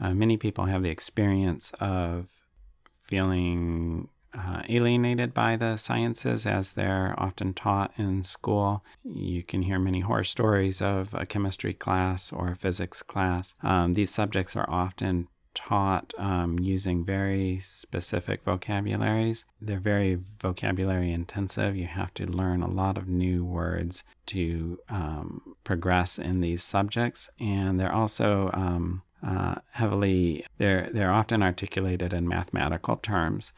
Many people have the experience of feeling alienated by the sciences as they're often taught in school. You can hear many horror stories of a chemistry class or a physics class. These subjects are often taught using very specific vocabularies. They're very vocabulary intensive. You have to learn a lot of new words to progress in these subjects, and they're also they're often articulated in mathematical terms.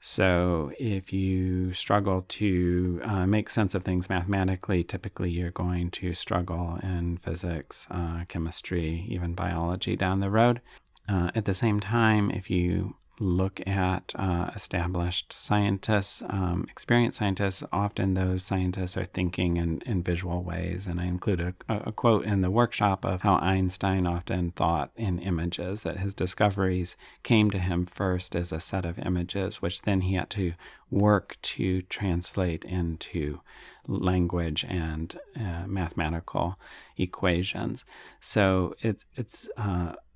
So if you struggle to make sense of things mathematically, typically you're going to struggle in physics, chemistry, even biology down the road. At the same time, if you look at established scientists, experienced scientists, often those scientists are thinking in visual ways. And I included a quote in the workshop of how Einstein often thought in images, that his discoveries came to him first as a set of images, which then he had to work to translate into language and mathematical equations. So it's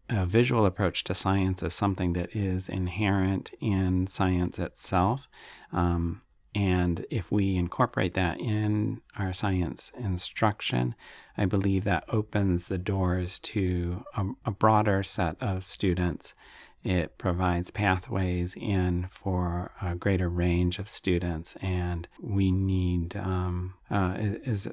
a visual approach to science is something that is inherent in science itself. And if we incorporate that in our science instruction, I believe that opens the doors to a broader set of students. It provides pathways in for a greater range of students, and we need, is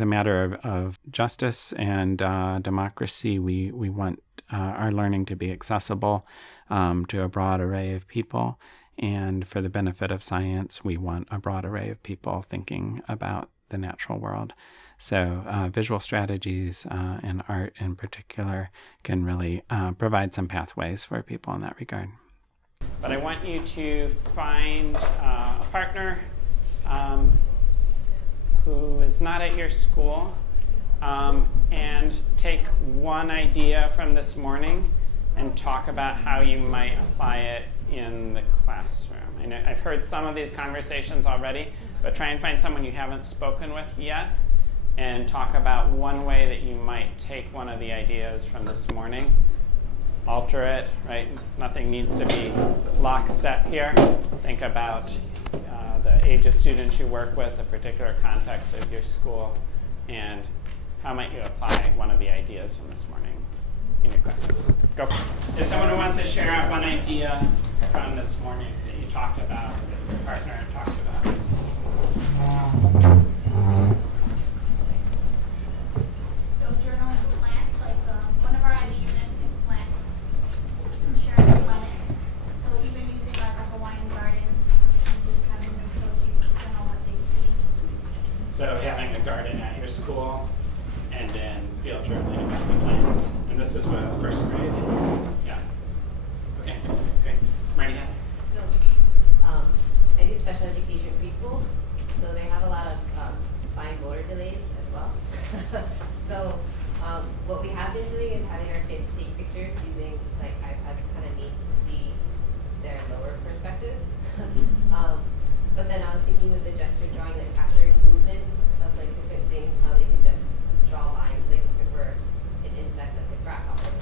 a matter of justice and democracy. We want our learning to be accessible to a broad array of people, and for the benefit of science, we want a broad array of people thinking about the natural world. So visual strategies and art in particular can really provide some pathways for people in that regard. But I want you to find a partner who is not at your school and take one idea from this morning and talk about how you might apply it in the classroom. I know I've heard some of these conversations already, but try and find someone you haven't spoken with yet and talk about one way that you might take one of the ideas from this morning, alter it, right? Nothing needs to be lockstep here. Think about the age of students you work with, the particular context of your school, and how might you apply one of the ideas from this morning in your class? Go for it. Is there someone who wants to share out one idea from this morning that you talked about, that your partner talked about? So having a garden at your school, and then field journaling about the plants. And this is what first grade. Yeah. Okay, great. Marty? So I do special education preschool, so they have a lot of fine motor delays as well. So what we have been doing is having our kids take pictures using like iPads. It's kind of neat to see their lower perspective. But then I was thinking with the gesture drawing, like capturing movement of like different things, how they could just draw lines, like if it were an insect, like a grasshopper or